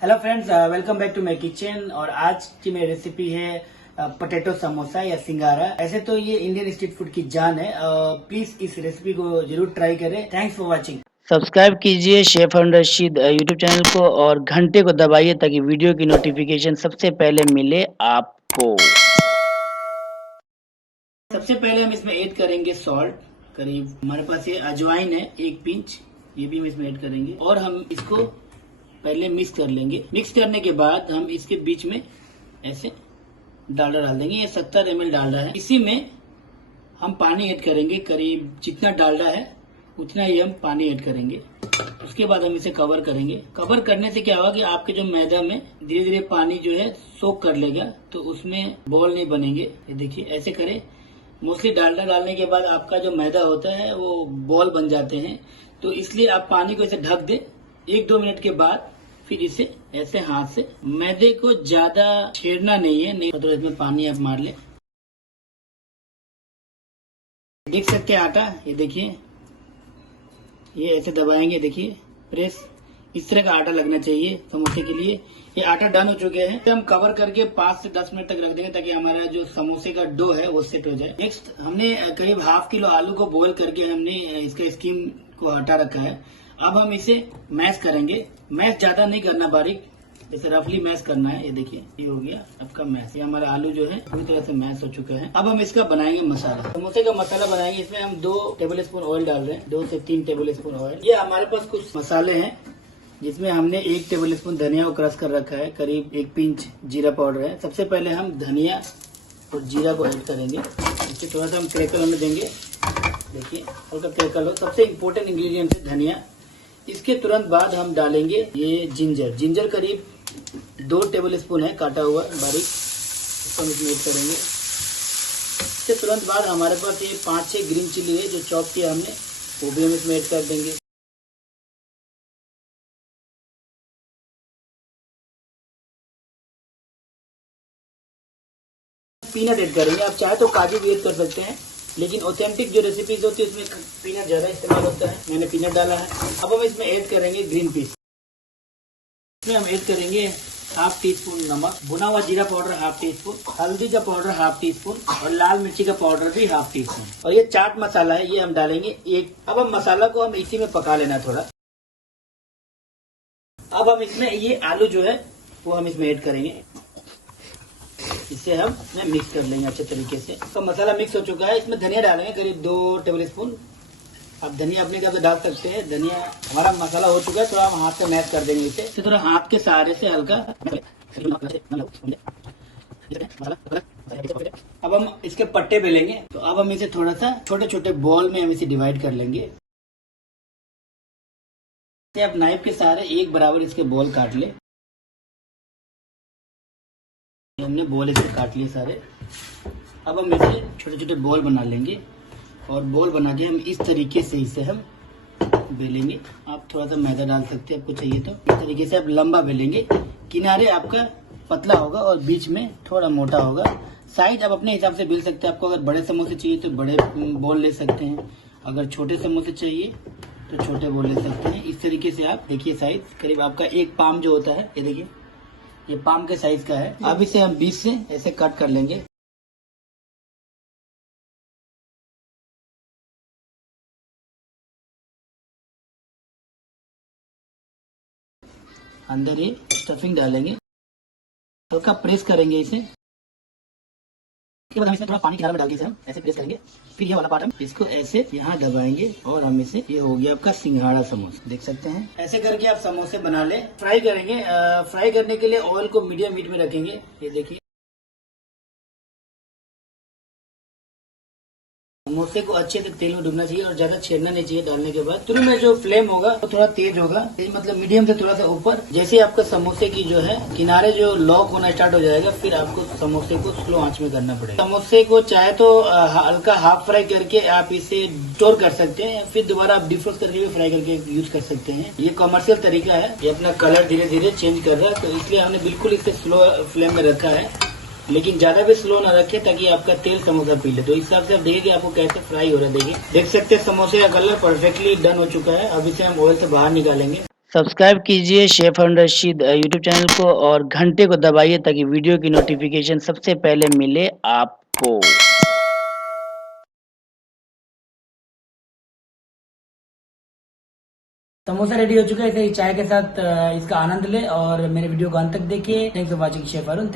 Hello friends, welcome back to my kitchen. और आज की मेरी रेसिपी है पोटैटो समोसा या सिंगारा। ऐसे तो ये इंडियन स्ट्रीट फूड की जान है। प्लीज इस रेसिपी को जरूर ट्राई करें। Thanks for watching. सब्सक्राइब कीजिए शेफ रशीद यूट्यूब चैनल को और घंटे को दबाइए ताकि वीडियो की नोटिफिकेशन सबसे पहले मिले आपको। सबसे पहले हम इसमें ऐड करेंगे सॉल्ट। करीब हमारे पास ये अजवाइन है 1 पिंच, ये भी हम इसमें ऐड करेंगे और हम इसको पहले मिक्स कर लेंगे। मिक्स करने के बाद हम इसके बीच में ऐसे डालडा डाल देंगे। ये 70 ml डालडा है। इसी में हम पानी ऐड करेंगे। करीब जितना डालडा है उतना ही हम पानी ऐड करेंगे। उसके बाद हम इसे कवर करेंगे। कवर करने से क्या होगा कि आपके जो मैदा में धीरे धीरे पानी जो है सोक कर लेगा, तो उसमें बॉल नहीं बनेंगे। ये देखिए ऐसे करें। मोस्टली डालडा डालने के बाद आपका जो मैदा होता है वो बॉल बन जाते हैं, तो इसलिए आप पानी को ऐसे ढक दें। 1-2 मिनट के बाद फिर इसे ऐसे हाथ से, मैदे को ज्यादा छेड़ना नहीं है, नहीं तो इसमें पानी आप मार ले। देख सकते हैं आटा, ये देखिए, ये ऐसे दबाएंगे, देखिए प्रेस, इस तरह का आटा लगना चाहिए समोसे के लिए। ये आटा डन हो चुके हैं। हम कवर करके 5 से 10 मिनट तक रख देंगे ताकि हमारा जो समोसे का डो है वो सेट हो जाए। नेक्स्ट हमने करीब ½ किलो आलू को बॉईल करके हमने इसका स्कीम को हटा रखा है। अब हम इसे मैश करेंगे। मैश ज्यादा नहीं करना, बारीक, जैसे रफली मैश करना है। ये देखिए, ये हो गया आपका मैश। ये हमारा आलू जो है पूरी तरह से मैश हो चुका है। अब हम इसका बनाएंगे मसाला। समोसे का मसाला बनाएंगे। इसमें हम 2 टेबल स्पून ऑयल डाल रहे हैं, 2 से 3 टेबल स्पून ऑयल। ये हमारे पास कुछ मसाले हैं जिसमें हमने 1 टेबल स्पून धनिया को क्रश कर रखा है। करीब 1 पिंच जीरा पाउडर है। सबसे पहले हम धनिया और जीरा को ऐड करेंगे। इसे थोड़ा सा हम क्रैकल होने देंगे। देखिए हल्का क्रैकल हो। सबसे इम्पोर्टेंट इंग्रेडिएंट है धनिया। इसके तुरंत बाद हम डालेंगे ये जिंजर। जिंजर करीब 2 टेबल स्पून है, काटा हुआ बारीक, इसको हम इसमें ऐड करेंगे। इसके तुरंत बाद हमारे पास ये 5-6 ग्रीन चिली है जो चॉप किया हमने, वो भी हम इसमें ऐड कर देंगे। पीनट ऐड करेंगे। आप चाहे तो काजू भी ऐड कर सकते हैं, लेकिन ऑथेंटिक जो रेसिपीज होती है उसमें पीनट ज्यादा इस्तेमाल होता है। मैंने पीनट डाला है। अब हम इसमें ऐड करेंगे ग्रीन पीस। इसमें हम ऐड करेंगे ½ टीस्पून नमक, भुना हुआ जीरा पाउडर ½ टीस्पून, हल्दी का पाउडर ½ टीस्पून और लाल मिर्ची का पाउडर भी ½ टीस्पून। और ये चाट मसाला है, ये हम डालेंगे 1। अब हम मसाला को हम इसी में पका लेना थोड़ा। अब हम इसमें ये आलू जो है वो हम इसमें ऐड करेंगे। इसे हम इसमें मिक्स कर लेंगे अच्छे तरीके से। तो मसाला मिक्स हो चुका है। इसमें धनिया डालेंगे करीब 2 टेबल स्पून। आप धनिया अपने हिसाब से डाल सकते हैं। धनिया, हमारा मसाला हो चुका है, थोड़ा हम हाथ से मैश कर देंगे इसे। थोड़ा हाथ के सहारे से हल्का। अब हम इसके पट्टे बेलेंगे। तो अब हम इसे थोड़ा सा छोटे छोटे बॉल में हम इसे डिवाइड कर लेंगे। आप नाइफ के सहारे एक बराबर इसके बॉल काट ले। हमने बॉल इसे काट लिए सारे। अब हम इसे छोटे छोटे बॉल बना लेंगे और बॉल बना के हम इस तरीके से इसे हम बेलेंगे। आप थोड़ा सा मैदा डाल सकते हैं आपको चाहिए तो। इस तरीके से आप लंबा बेलेंगे। किनारे आपका पतला होगा और बीच में थोड़ा मोटा होगा। साइज आप अपने हिसाब से बेल सकते हैं। आपको अगर बड़े समोसे चाहिए तो बड़े बॉल ले सकते हैं, अगर छोटे समोसे चाहिए तो छोटे बॉल ले सकते हैं। इस तरीके से आप देखिए, साइज करीब आपका 1 पाम जो होता है, ये देखिए ये पाम के साइज का है। अब इसे हम बीच से ऐसे कट कर लेंगे। अंदर ये स्टफिंग डालेंगे, हल्का प्रेस करेंगे इसे। इसके बाद हम इसमें थोड़ा पानी किनारे में डाल के इसे हम ऐसे प्रेस करेंगे। फिर ये वाला पार्ट हम इसको ऐसे यहाँ दबाएंगे और हम इसे, ये हो गया आपका सिंघाड़ा समोसा। देख सकते हैं ऐसे करके आप समोसे बना ले। फ्राई करेंगे। फ्राई करने के लिए ऑयल को मीडियम हीट में रखेंगे। ये देखिए समोसे को अच्छे से तेल में डूबना चाहिए और ज्यादा छेड़ना नहीं चाहिए डालने के बाद। शुरू में जो फ्लेम होगा वो थोड़ा तेज होगा, तेज मतलब मीडियम से थोड़ा सा ऊपर। जैसे आपका समोसे की जो है किनारे जो लॉक होना स्टार्ट हो जाएगा, फिर आपको समोसे को स्लो आंच में करना पड़ेगा। समोसे को चाहे तो हल्का हाफ फ्राई करके आप इसे स्टोर कर सकते हैं, फिर दोबारा आप डिफ्रोस्ट करके भी फ्राई करके यूज कर सकते हैं। ये कमर्शियल तरीका है। ये अपना कलर धीरे धीरे चेंज कर रहा है, तो इसलिए हमने बिल्कुल इसे स्लो फ्लेम में रखा है, लेकिन ज्यादा भी स्लो ना रखे ताकि आपका तेल समोसा पी ले। तो इस हिसाब से आप देखिए आपको कैसे फ्राई हो रहा है। देखिए, देख सकते हैं समोसे का कलर परफेक्टली डन हो चुका है। अब इसे हम ऑयल से बाहर निकालेंगे। सब्सक्राइब कीजिए chef Arun Rashid YouTube channel को और घंटे को दबाइए ताकि वीडियो की नोटिफिकेशन सबसे पहले मिले आपको। समोसा रेडी हो चुका है, इसे चाय के साथ इसका आनंद ले और मेरे वीडियो को अंत तक देखिए। Thanks for watching chef Arun.